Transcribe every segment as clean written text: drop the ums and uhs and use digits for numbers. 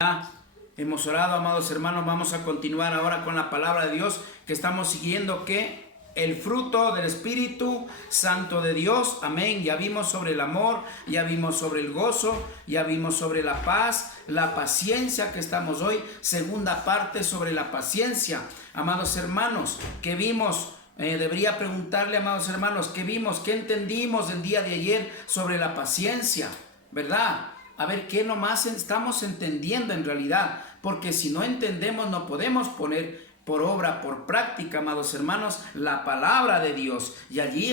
Ya hemos orado, amados hermanos. Vamos a continuar ahora con la palabra de Dios, que estamos siguiendo que el fruto del Espíritu Santo de Dios, amén. Ya vimos sobre el amor, ya vimos sobre el gozo, ya vimos sobre la paz, la paciencia, que estamos hoy, segunda parte sobre la paciencia. Amados hermanos, que vimos, debería preguntarle, amados hermanos, ¿qué vimos, qué entendimos el día de ayer sobre la paciencia? ¿Verdad? A ver qué nomás estamos entendiendo en realidad, porque si no entendemos no podemos poner por obra, por práctica, amados hermanos, la palabra de Dios. Y allí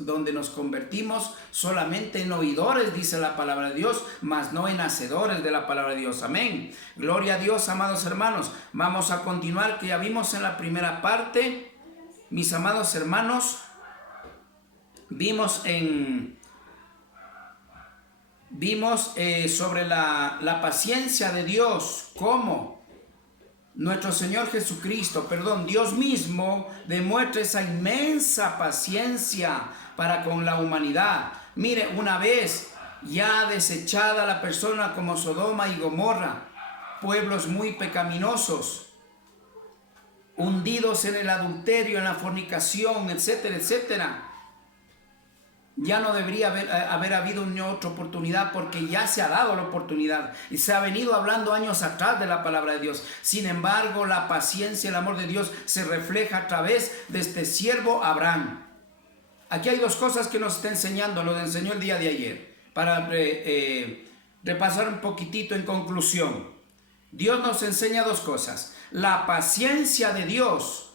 donde nos convertimos solamente en oidores, dice la palabra de Dios, mas no en hacedores de la palabra de Dios. Amén. Gloria a Dios, amados hermanos. Vamos a continuar, que ya vimos en la primera parte, mis amados hermanos, vimos sobre la paciencia de Dios, cómo nuestro Señor Jesucristo, Dios mismo demuestra esa inmensa paciencia para con la humanidad. Mire, una vez ya desechada la persona como Sodoma y Gomorra, pueblos muy pecaminosos, hundidos en el adulterio, en la fornicación, etcétera, etcétera. Ya no debería haber habido una otra oportunidad, porque ya se ha dado la oportunidad y se ha venido hablando años atrás de la palabra de Dios. Sin embargo, la paciencia y el amor de Dios se refleja a través de este siervo Abraham. Aquí hay dos cosas que nos está enseñando, lo enseñó el día de ayer, para repasar un poquitito en conclusión. Dios nos enseña dos cosas: la paciencia de Dios,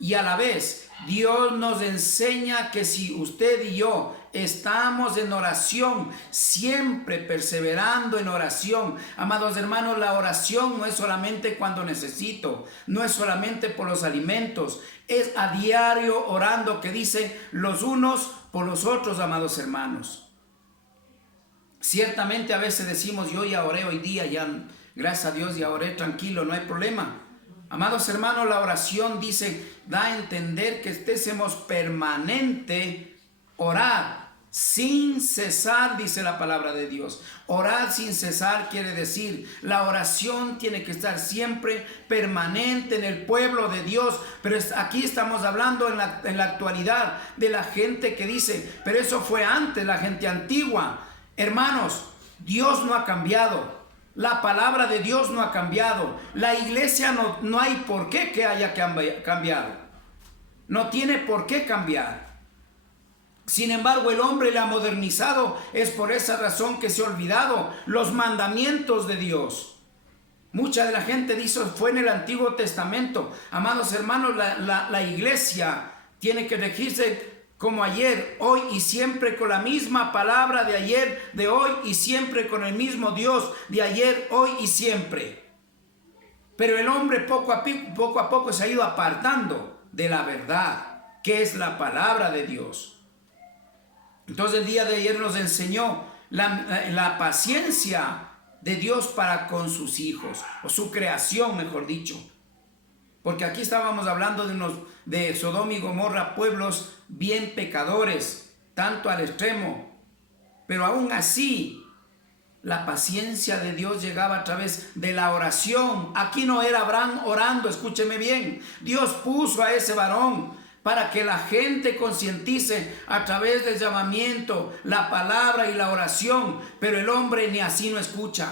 y a la vez Dios nos enseña que si usted y yo estamos en oración, siempre perseverando en oración, amados hermanos, la oración no es solamente cuando necesito, no es solamente por los alimentos, es a diario orando, que dice los unos por los otros, amados hermanos. Ciertamente a veces decimos, yo ya oré hoy día, ya gracias a Dios ya oré, tranquilo, no hay problema. Amados hermanos, la oración da a entender que estemos permanente, orar sin cesar, dice la palabra de Dios. Orar sin cesar quiere decir, la oración tiene que estar siempre permanente en el pueblo de Dios. Pero aquí estamos hablando en la actualidad de la gente que dice, pero eso fue antes, la gente antigua. Hermanos, Dios no ha cambiado. La palabra de Dios no ha cambiado. La iglesia no hay por qué que haya cambiado. No tiene por qué cambiar. Sin embargo, el hombre le ha modernizado. Es por esa razón que se ha olvidado los mandamientos de Dios. Mucha de la gente dice, fue en el Antiguo Testamento. Amados hermanos, la iglesia tiene que regirse como ayer, hoy y siempre, con la misma palabra de ayer, de hoy y siempre, con el mismo Dios de ayer, hoy y siempre. Pero el hombre poco a poco se ha ido apartando de la verdad, que es la palabra de Dios. Entonces el día de ayer nos enseñó la paciencia de Dios para con sus hijos, o su creación, mejor dicho. Porque aquí estábamos hablando de Sodoma y Gomorra, pueblos bien pecadores, tanto al extremo. Pero aún así, la paciencia de Dios llegaba a través de la oración. Aquí no era Abraham orando, escúcheme bien. Dios puso a ese varón para que la gente concientice a través del llamamiento, la palabra y la oración. Pero el hombre ni así no escucha.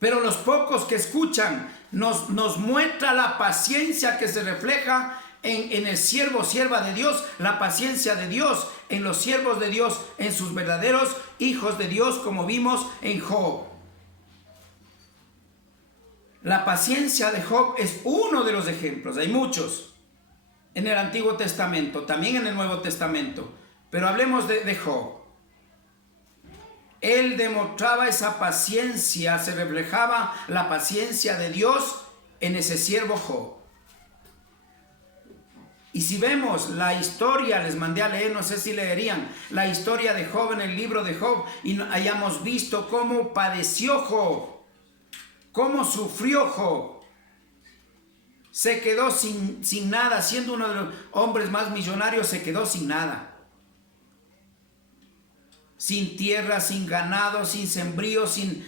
Pero los pocos que escuchan nos muestra la paciencia que se refleja en el siervo o sierva de Dios, la paciencia de Dios en los siervos de Dios, en sus verdaderos hijos de Dios, como vimos en Job. La paciencia de Job es uno de los ejemplos, hay muchos en el Antiguo Testamento, también en el Nuevo Testamento, pero hablemos de Job. Él demostraba esa paciencia, se reflejaba la paciencia de Dios en ese siervo Job. Y si vemos la historia, les mandé a leer, no sé si leerían, la historia de Job en el libro de Job, y hayamos visto cómo padeció Job, cómo sufrió Job. Se quedó sin nada, siendo uno de los hombres más millonarios, se quedó sin nada. sin tierra, sin ganado, sin sembrío, sin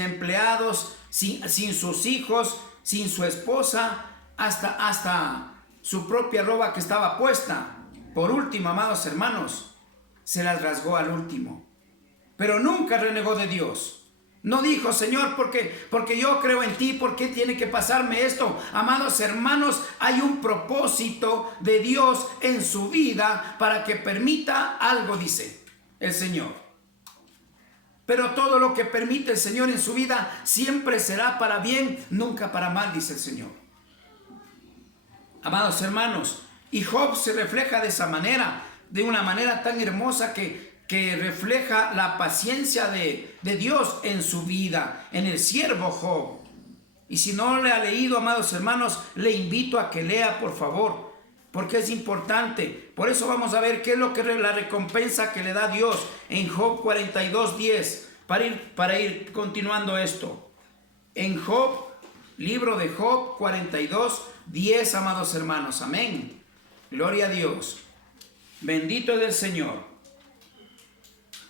empleados, sin sus hijos, sin su esposa, hasta su propia ropa que estaba puesta. Por último, amados hermanos, se las rasgó al último. Pero nunca renegó de Dios. No dijo, Señor, porque yo creo en ti, ¿por qué tiene que pasarme esto? Amados hermanos, hay un propósito de Dios en su vida para que permita algo, dice el Señor. Pero todo lo que permite el Señor en su vida siempre será para bien, nunca para mal, dice el Señor. Amados hermanos, y Job se refleja de esa manera, de una manera tan hermosa que refleja la paciencia de Dios en su vida, en el siervo Job. Y si no le ha leído, amados hermanos, le invito a que lea, por favor, porque es importante. Por eso vamos a ver qué es lo que la recompensa que le da Dios en Job 42:10, para ir continuando esto. En Job, libro de Job 42:10, amados hermanos, amén. Gloria a Dios. Bendito es el Señor.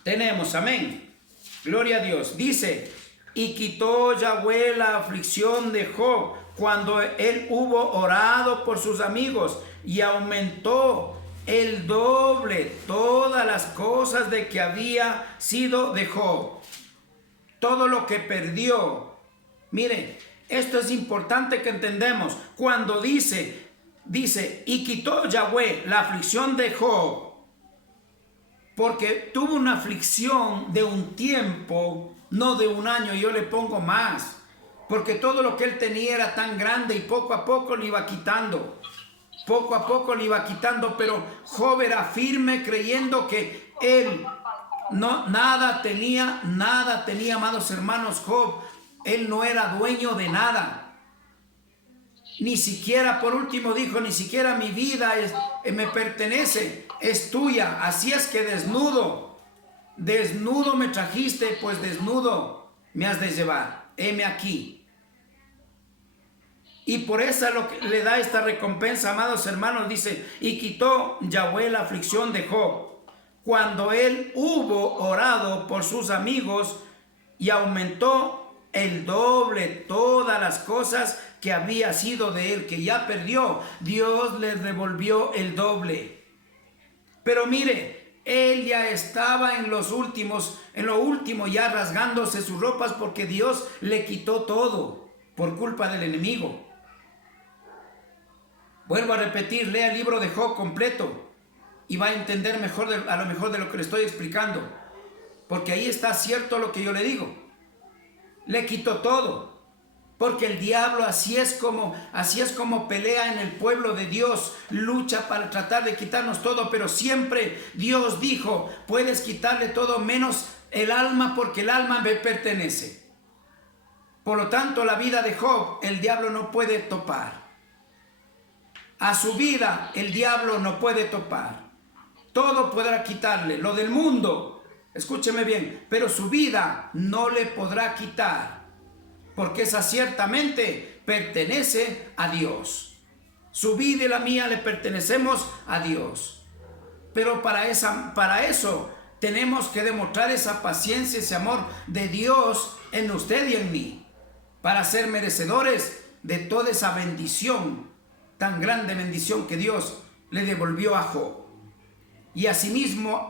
Tenemos, amén. Gloria a Dios. Dice, y quitó Yahweh la aflicción de Job cuando él hubo orado por sus amigos, y aumentó el doble todas las cosas de que había sido de Job. Todo lo que perdió. Mire, esto es importante que entendemos. Cuando dice, y quitó Yahweh la aflicción de Job, porque tuvo una aflicción de un tiempo, no de un año. Yo le pongo más, porque todo lo que él tenía era tan grande y poco a poco le iba quitando. Poco a poco le iba quitando, pero Job era firme creyendo que él nada tenía, amados hermanos. Job, él no era dueño de nada. Ni siquiera, por último dijo, ni siquiera mi vida me pertenece, es tuya. Así es que desnudo me trajiste, pues desnudo me has de llevar. Heme aquí. Y por eso lo que le da esta recompensa, amados hermanos, dice, y quitó Yahweh la aflicción de Job, cuando él hubo orado por sus amigos, y aumentó el doble todas las cosas que había sido de él, que ya perdió. Dios le devolvió el doble. Pero mire, él ya estaba en lo último, ya rasgándose sus ropas, porque Dios le quitó todo por culpa del enemigo. Vuelvo a repetir, lea el libro de Job completo y va a entender a lo mejor de lo que le estoy explicando, porque ahí está cierto lo que yo le digo. Le quitó todo, porque el diablo así es como pelea en el pueblo de Dios, lucha para tratar de quitarnos todo, pero siempre Dios dijo, puedes quitarle todo menos el alma, porque el alma me pertenece. Por lo tanto, la vida de Job, el diablo no puede topar. A su vida el diablo no puede topar. Todo podrá quitarle, lo del mundo, escúcheme bien, pero su vida no le podrá quitar, porque esa ciertamente pertenece a Dios. Su vida y la mía le pertenecemos a Dios. Pero para eso tenemos que demostrar esa paciencia, ese amor de Dios en usted y en mí, para ser merecedores de toda esa bendición, tan grande bendición que Dios le devolvió a Job. Y asimismo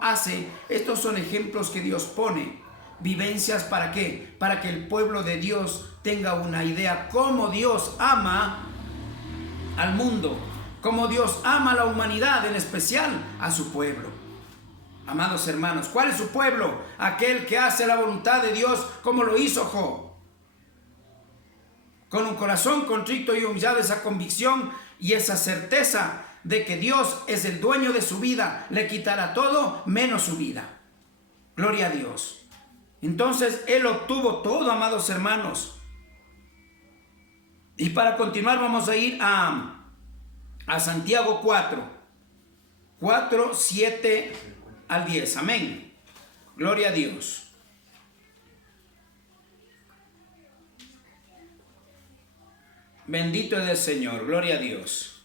estos son ejemplos que Dios pone, vivencias. ¿Para qué? Para que el pueblo de Dios tenga una idea cómo Dios ama al mundo, cómo Dios ama a la humanidad, en especial a su pueblo. Amados hermanos, ¿cuál es su pueblo? Aquel que hace la voluntad de Dios, como lo hizo Job. Con un corazón contrito y humillado, esa convicción y esa certeza de que Dios es el dueño de su vida, le quitará todo menos su vida. Gloria a Dios. Entonces él obtuvo todo, amados hermanos. Y para continuar vamos a ir a Santiago 4, 7 al 10. Amén. Gloria a Dios. Bendito es el Señor. Gloria a Dios.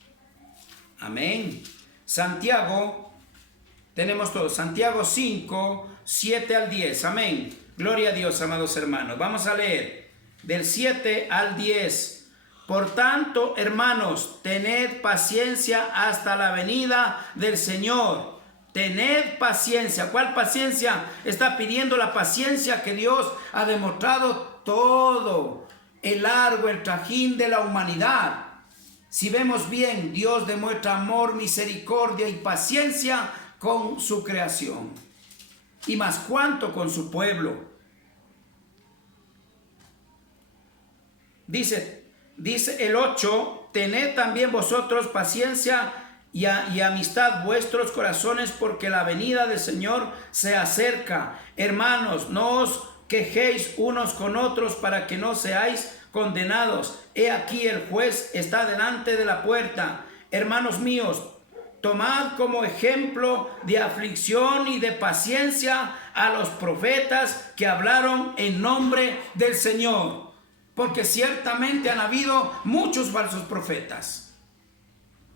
Amén. Santiago Tenemos todo. Santiago 5, 7 al 10. Amén. Gloria a Dios, amados hermanos. Vamos a leer del 7 al 10. Por tanto, hermanos, tened paciencia hasta la venida del Señor. Tened paciencia. ¿Cuál paciencia? Está pidiendo la paciencia que Dios ha demostrado todo el largo, el trajín de la humanidad. Si vemos bien, Dios demuestra amor, misericordia y paciencia con su creación. Y más cuanto con su pueblo. Dice el 8, tened también vosotros paciencia y amistad vuestros corazones, porque la venida del Señor se acerca. Hermanos, no os quejéis unos con otros para que no seáis condenados. He aquí el juez está delante de la puerta. Hermanos míos, tomad como ejemplo de aflicción y de paciencia a los profetas que hablaron en nombre del Señor, porque ciertamente han habido muchos falsos profetas.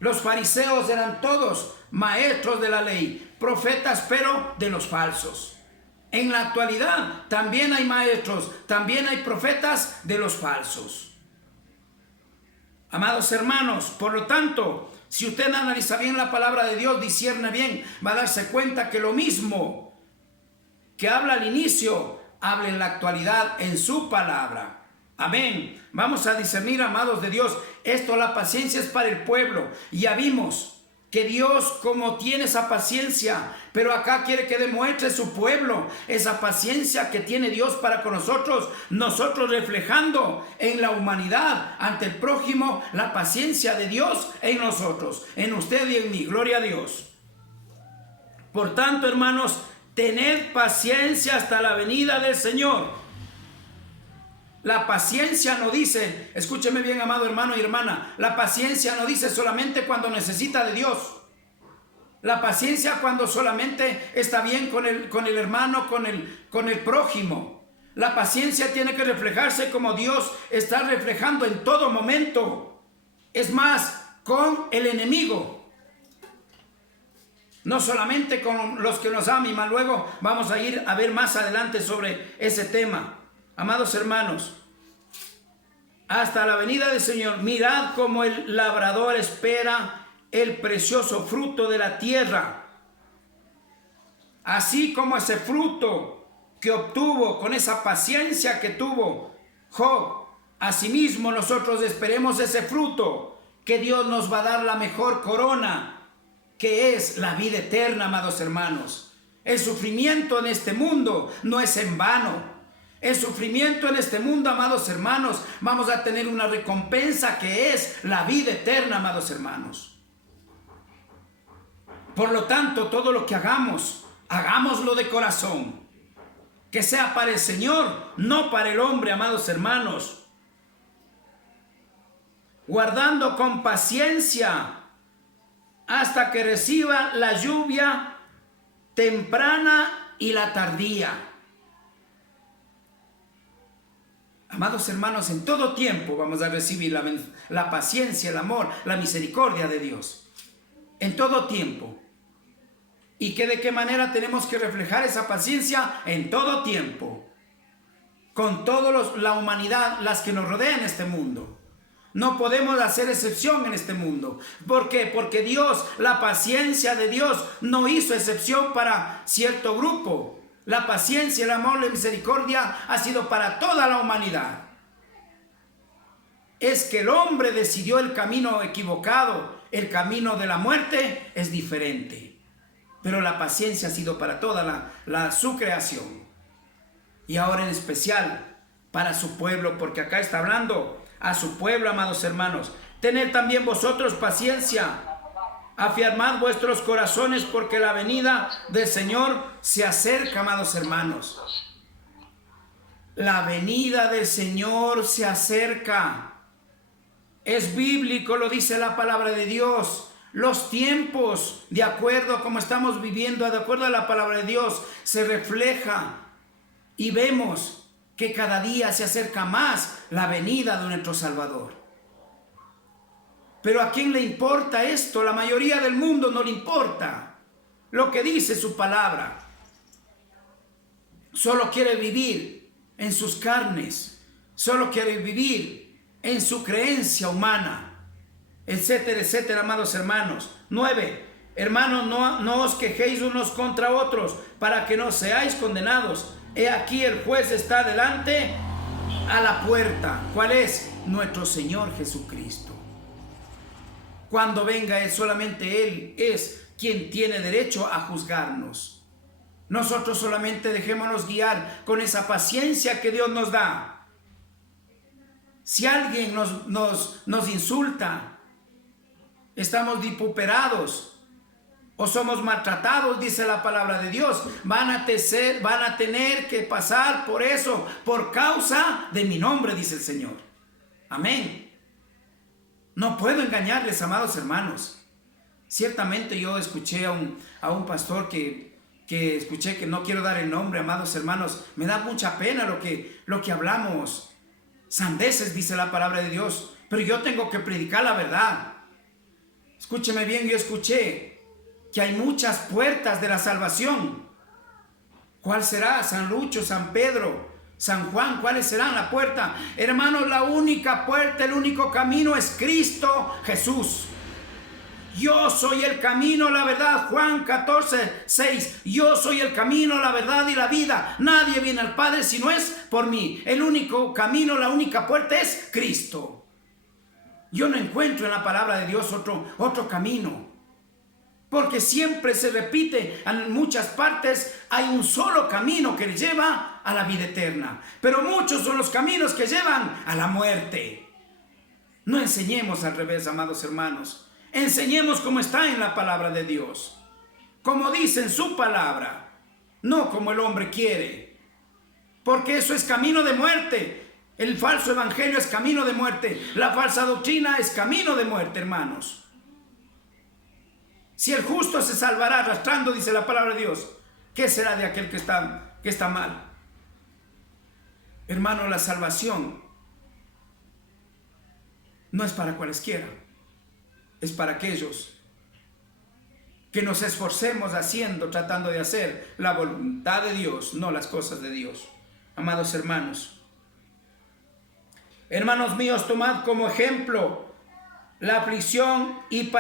Los fariseos eran todos maestros de la ley, profetas, pero de los falsos. En la actualidad también hay maestros, también hay profetas de los falsos. Amados hermanos, por lo tanto, si usted analiza bien la palabra de Dios, discierne bien, va a darse cuenta que lo mismo que habla al inicio, habla en la actualidad en su palabra. Amén. Vamos a discernir, amados de Dios, esto, la paciencia es para el pueblo. Ya vimos que Dios como tiene esa paciencia, pero acá quiere que demuestre su pueblo esa paciencia que tiene Dios para con nosotros, nosotros reflejando en la humanidad ante el prójimo la paciencia de Dios en nosotros, en usted y en mí. Gloria a Dios. Por tanto, hermanos, tened paciencia hasta la venida del Señor. La paciencia no dice, escúcheme bien, amado hermano y hermana, la paciencia no dice solamente cuando necesita de Dios. La paciencia cuando solamente está bien con el hermano, con el prójimo. La paciencia tiene que reflejarse como Dios está reflejando en todo momento. Es más, con el enemigo. No solamente con los que nos aman. Luego vamos a ir a ver más adelante sobre ese tema. Amados hermanos, hasta la venida del Señor, mirad cómo el labrador espera el precioso fruto de la tierra. Así como ese fruto que obtuvo con esa paciencia que tuvo Job, asimismo nosotros esperemos ese fruto, que Dios nos va a dar la mejor corona, que es la vida eterna, amados hermanos. El sufrimiento en este mundo no es en vano. El sufrimiento en este mundo, amados hermanos, vamos a tener una recompensa que es la vida eterna, amados hermanos. Por lo tanto, todo lo que hagamos, hagámoslo de corazón. Que sea para el Señor, no para el hombre, amados hermanos. Guardando con paciencia hasta que reciba la lluvia temprana y la tardía. Amados hermanos, en todo tiempo vamos a recibir la paciencia, el amor, la misericordia de Dios. En todo tiempo. ¿Y que de qué manera tenemos que reflejar esa paciencia? En todo tiempo. Con toda la humanidad, las que nos rodean en este mundo. No podemos hacer excepción en este mundo. ¿Por qué? Porque Dios, la paciencia de Dios no hizo excepción para cierto grupo. La paciencia, el amor, la misericordia ha sido para toda la humanidad. Es que el hombre decidió el camino equivocado, el camino de la muerte es diferente. Pero la paciencia ha sido para toda su creación. Y ahora en especial para su pueblo, porque acá está hablando a su pueblo, amados hermanos. Tened también vosotros paciencia. Afirmad vuestros corazones, porque la venida del Señor se acerca, amados hermanos. La venida del Señor se acerca. Es bíblico, lo dice la palabra de Dios. Los tiempos, de acuerdo a cómo estamos viviendo, de acuerdo a la palabra de Dios, se refleja y vemos que cada día se acerca más la venida de nuestro Salvador. Pero ¿a quién le importa esto? La mayoría del mundo no le importa. lo que dice su palabra. Solo quiere vivir en sus carnes, solo quiere vivir en su creencia humana, etcétera, etcétera, amados hermanos. 9. Hermanos, no os quejéis unos contra otros, para que no seáis condenados. He aquí el juez está delante a la puerta. ¿Cuál es? Nuestro Señor Jesucristo. Cuando venga Él, solamente Él es quien tiene derecho a juzgarnos. Nosotros solamente dejémonos guiar con esa paciencia que Dios nos da. Si alguien nos insulta, estamos vituperados o somos maltratados, dice la palabra de Dios, van a tener que pasar por eso, por causa de mi nombre, dice el Señor. Amén. No puedo engañarles, amados hermanos. Ciertamente yo escuché a un pastor que escuché, que no quiero dar el nombre, amados hermanos. Me da mucha pena lo que hablamos. Sandeces, dice la palabra de Dios. Pero yo tengo que predicar la verdad. Escúcheme bien, yo escuché que hay muchas puertas de la salvación. ¿Cuál será? San Lucho, San Pedro, San Juan, ¿cuáles serán la puerta? Hermanos, la única puerta, el único camino es Cristo Jesús. Yo soy el camino, la verdad. Juan 14:6. Yo soy el camino, la verdad y la vida. Nadie viene al Padre si no es por mí. El único camino, la única puerta es Cristo. Yo no encuentro en la palabra de Dios otro camino. Porque siempre se repite, en muchas partes hay un solo camino que lleva a la vida eterna. Pero muchos son los caminos que llevan a la muerte. No enseñemos al revés, amados hermanos. Enseñemos como está en la palabra de Dios. Como dice en su palabra. No como el hombre quiere. Porque eso es camino de muerte. El falso evangelio es camino de muerte. La falsa doctrina es camino de muerte, hermanos. Si el justo se salvará arrastrando, dice la palabra de Dios, ¿qué será de aquel que está mal? Hermano, la salvación no es para cualesquiera, es para aquellos que nos esforcemos tratando de hacer la voluntad de Dios, no las cosas de Dios. Amados hermanos, hermanos míos, tomad como ejemplo la aflicción y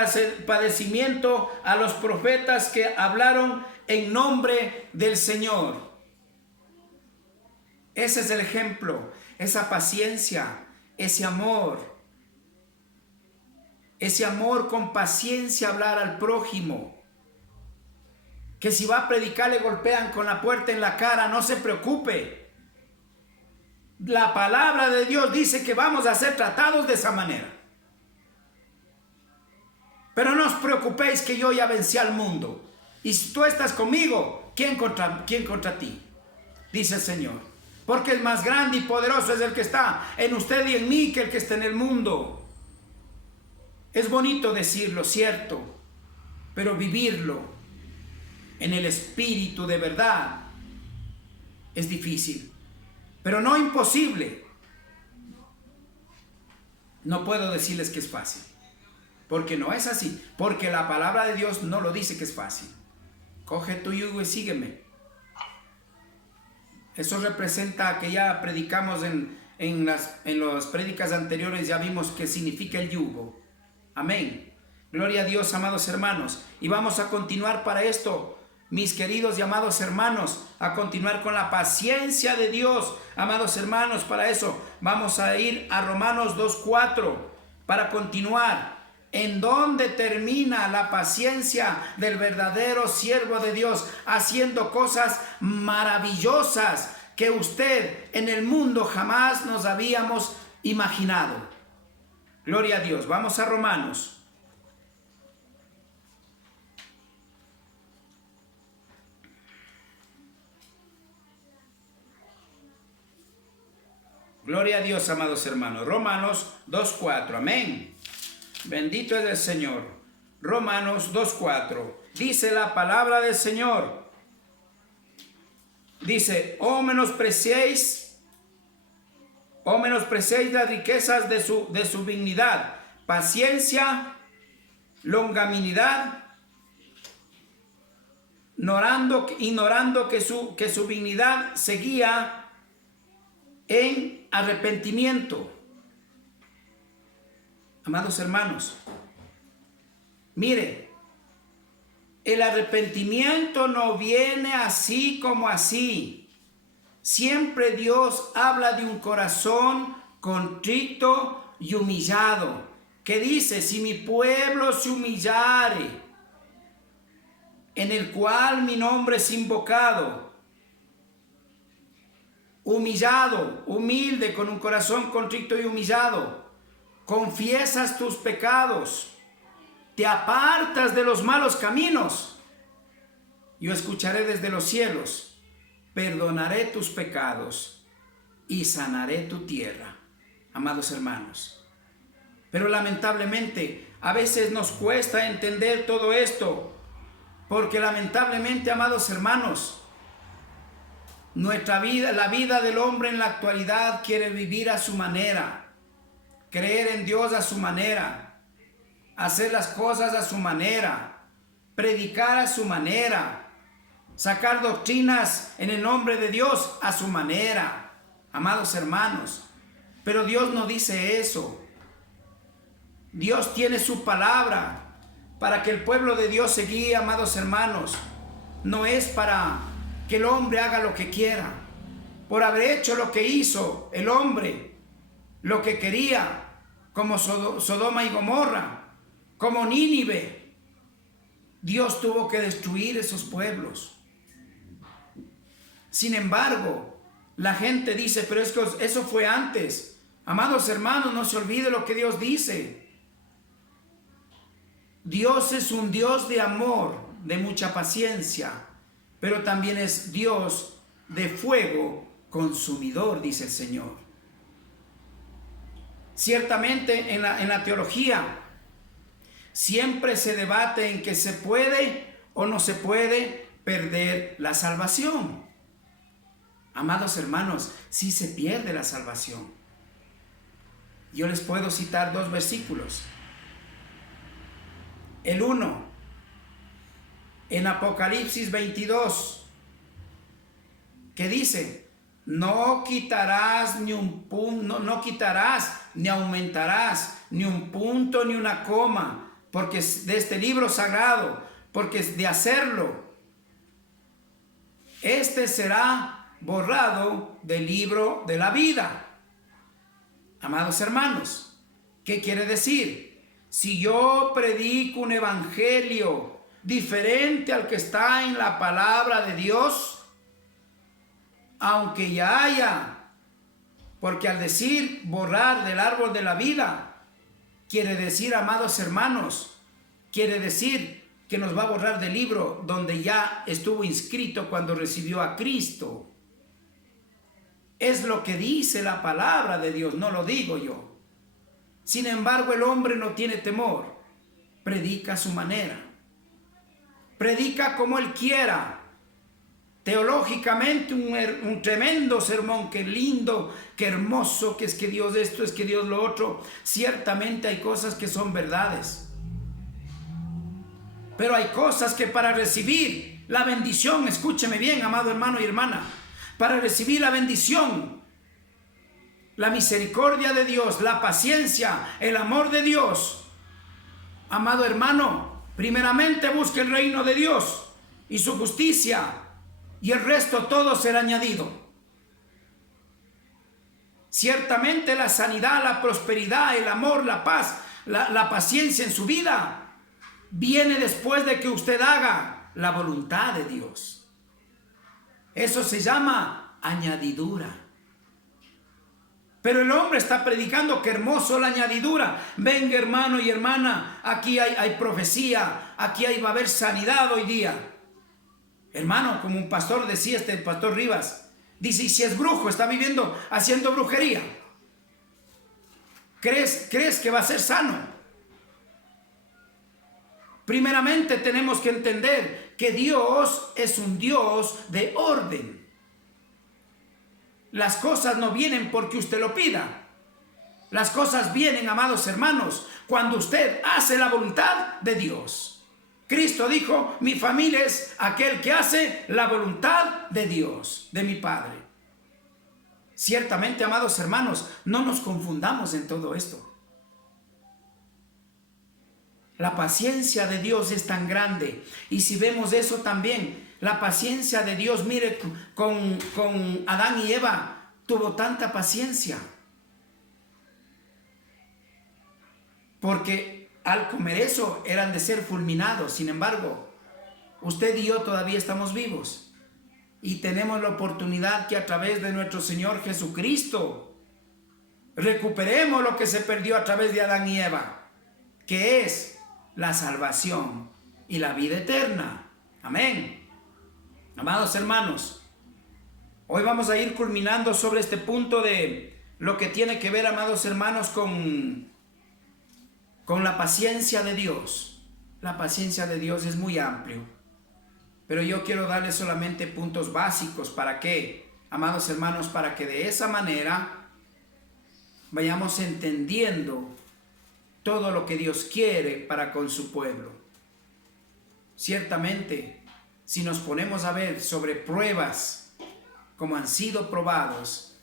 padecimiento a los profetas que hablaron en nombre del Señor. Ese es el ejemplo, esa paciencia, ese amor con paciencia, hablar al prójimo. Que si va a predicar le golpean con la puerta en la cara, no se preocupe. La palabra de Dios dice que vamos a ser tratados de esa manera. Pero no os preocupéis que yo ya vencí al mundo. Y si tú estás conmigo, ¿quién contra ti? Dice el Señor. Porque el más grande y poderoso es el que está en usted y en mí que el que está en el mundo. Es bonito decirlo, cierto, pero vivirlo en el espíritu de verdad es difícil. Pero no imposible. No puedo decirles que es fácil. Porque no es así. Porque la palabra de Dios no lo dice que es fácil. Coge tu yugo y sígueme. Eso representa que ya predicamos en las prédicas anteriores, ya vimos qué significa el yugo. Amén. Gloria a Dios, amados hermanos. Y vamos a continuar para esto, mis queridos y amados hermanos, a continuar con la paciencia de Dios. Amados hermanos, para eso vamos a ir a Romanos 2:4 para continuar. ¿En dónde termina la paciencia del verdadero siervo de Dios? Haciendo cosas maravillosas que usted en el mundo jamás nos habíamos imaginado. Gloria a Dios. Vamos a Romanos. Gloria a Dios, amados hermanos. Romanos 2:4. Amén. Bendito es el Señor. Romanos 2:4. Dice la palabra del Señor. Dice, oh menospreciéis las riquezas de su benignidad, paciencia, longanimidad, ignorando que su dignidad seguía en arrepentimiento. Amados hermanos, mire, el arrepentimiento no viene así como así. Siempre Dios habla de un corazón contrito y humillado, que dice: si mi pueblo se humillare, en el cual mi nombre es invocado, humillado, humilde, con un corazón contrito y humillado, confiesas tus pecados, te apartas de los malos caminos, yo escucharé desde los cielos, perdonaré tus pecados y sanaré tu tierra. Amados hermanos, pero lamentablemente a veces nos cuesta entender todo esto, porque lamentablemente, amados hermanos, nuestra vida, la vida del hombre en la actualidad, quiere vivir a su manera, creer en Dios a su manera, hacer las cosas a su manera, predicar a su manera, sacar doctrinas en el nombre de Dios a su manera, amados hermanos. Pero Dios no dice eso. Dios tiene su palabra para que el pueblo de Dios se guíe, amados hermanos. No es para que el hombre haga lo que quiera. Por haber hecho lo que hizo el hombre, lo que quería, como Sodoma y Gomorra, como Nínive, Dios tuvo que destruir esos pueblos. Sin embargo, la gente dice: pero es que eso fue antes. Amados hermanos, no se olvide lo que Dios dice. Dios es un Dios de amor, de mucha paciencia, pero también es Dios de fuego consumidor, dice el Señor. Ciertamente en la teología siempre se debate en que se puede o no se puede perder la salvación. Amados hermanos, sí se pierde la salvación. Yo les puedo citar 2 versículos. El 1, en Apocalipsis 22, que dice: no quitarás ni un punto, no quitarás ni aumentarás ni un punto ni una coma, porque es de este libro sagrado, porque es de hacerlo, este será borrado del libro de la vida. Amados hermanos, ¿qué quiere decir? Si yo predico un evangelio diferente al que está en la palabra de Dios, aunque ya haya, porque al decir borrar del árbol de la vida, quiere decir, amados hermanos, quiere decir que nos va a borrar del libro donde ya estuvo inscrito cuando recibió a Cristo. Es lo que dice la palabra de Dios, no lo digo yo. Sin embargo, el hombre no tiene temor, predica a su manera, predica como él quiera. Teológicamente un tremendo sermón, qué lindo, qué hermoso, que es que Dios esto, es que Dios lo otro. Ciertamente hay cosas que son verdades, pero hay cosas que para recibir la bendición, escúcheme bien, amado hermano y hermana, para recibir la bendición, la misericordia de Dios, la paciencia, el amor de Dios, amado hermano, primeramente busque el reino de Dios y su justicia, y el resto todo será añadido. Ciertamente la sanidad, la prosperidad, el amor, la paz, la paciencia en su vida viene después de que usted haga la voluntad de Dios. Eso se llama añadidura. Pero el hombre está predicando: qué hermoso la añadidura. Venga, hermano y hermana, aquí hay profecía, aquí va a haber sanidad hoy día. Hermano, como un pastor decía, el pastor Rivas, dice: y si es brujo, está viviendo haciendo brujería, ¿crees que va a ser sano? Primeramente tenemos que entender que Dios es un Dios de orden. Las cosas no vienen porque usted lo pida. Las cosas vienen, amados hermanos, cuando usted hace la voluntad de Dios. Cristo dijo, mi familia es aquel que hace la voluntad de Dios, de mi Padre. Ciertamente, amados hermanos, no nos confundamos en todo esto. La paciencia de Dios es tan grande. Y si vemos eso también, la paciencia de Dios, mire, con Adán y Eva, tuvo tanta paciencia. Porque al comer eso eran de ser fulminados. Sin embargo, usted y yo todavía estamos vivos. Y tenemos la oportunidad que a través de nuestro Señor Jesucristo recuperemos lo que se perdió a través de Adán y Eva, que es la salvación y la vida eterna. Amén. Amados hermanos, hoy vamos a ir culminando sobre este punto de lo que tiene que ver, amados hermanos, con la paciencia de Dios. La paciencia de Dios es muy amplio, pero yo quiero darles solamente puntos básicos. ¿Para qué, amados hermanos? Para que de esa manera vayamos entendiendo todo lo que Dios quiere para con su pueblo. Ciertamente, si nos ponemos a ver sobre pruebas, como han sido probados,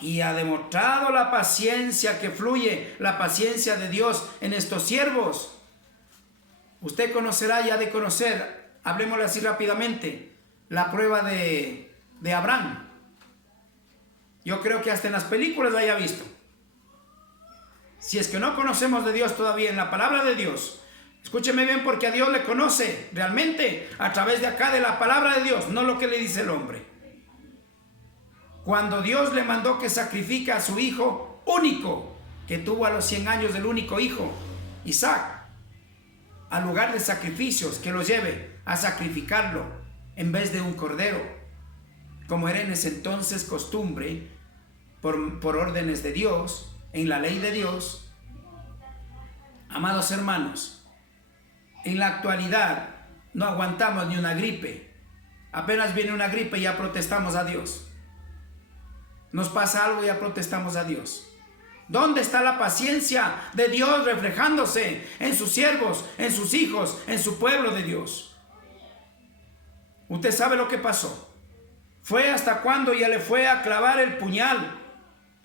y ha demostrado la paciencia que fluye, la paciencia de Dios en estos siervos, usted conocerá, ya de conocer, hablemosle así rápidamente, la prueba de Abraham. Yo creo que hasta en las películas la haya visto. Si es que no conocemos de Dios todavía en la palabra de Dios, escúcheme bien, porque a Dios le conoce realmente a través de acá, de la palabra de Dios, no lo que le dice el hombre. Cuando Dios le mandó que sacrifique a su hijo único, que tuvo a los 100 años del único hijo, Isaac, al lugar de sacrificios, que lo lleve a sacrificarlo en vez de un cordero, como era en ese entonces costumbre, por órdenes de Dios, en la ley de Dios. Amados hermanos, en la actualidad no aguantamos ni una gripe. Apenas viene una gripe y ya protestamos a Dios. Nos pasa algo y ya protestamos a Dios. ¿Dónde está la paciencia de Dios reflejándose en sus siervos, en sus hijos, en su pueblo de Dios? Usted sabe lo que pasó. Fue hasta cuando ya le fue a clavar el puñal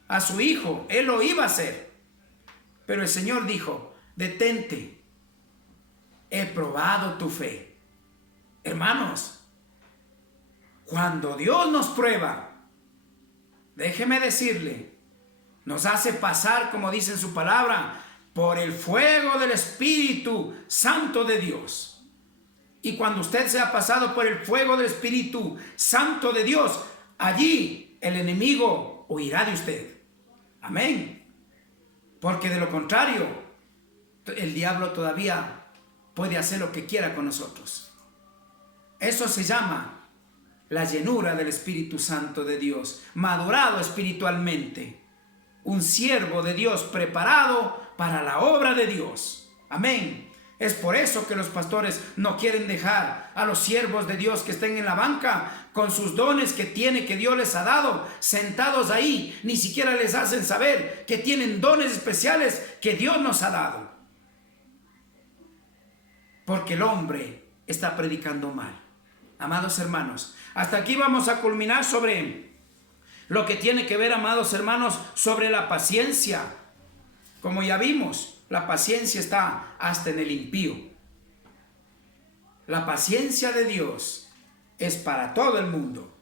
a su hijo. Él lo iba a hacer, pero el Señor dijo, detente, he probado tu fe. Hermanos, cuando Dios nos prueba, déjeme decirle, nos hace pasar, como dice en su palabra, por el fuego del Espíritu Santo de Dios. Y cuando usted se ha pasado por el fuego del Espíritu Santo de Dios, allí el enemigo huirá de usted. Amén. Porque de lo contrario, el diablo todavía puede hacer lo que quiera con nosotros. Eso se llama la llenura del Espíritu Santo de Dios, madurado espiritualmente, un siervo de Dios preparado para la obra de Dios. Amén. Es por eso que los pastores no quieren dejar a los siervos de Dios que estén en la banca con sus dones que Dios les ha dado, sentados ahí. Ni siquiera les hacen saber que tienen dones especiales que Dios nos ha dado. Porque el hombre está predicando mal. Amados hermanos, hasta aquí vamos a culminar sobre lo que tiene que ver, amados hermanos, sobre la paciencia. Como ya vimos, la paciencia está hasta en el impío. La paciencia de Dios es para todo el mundo,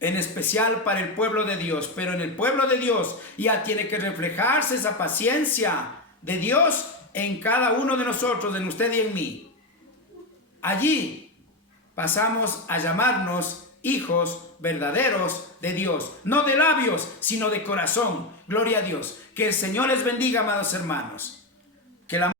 en especial para el pueblo de Dios. Pero en el pueblo de Dios ya tiene que reflejarse esa paciencia de Dios en cada uno de nosotros, en usted y en mí. Allí pasamos a llamarnos hijos verdaderos de Dios, no de labios, sino de corazón. Gloria a Dios. Que el Señor les bendiga, amados hermanos. Que la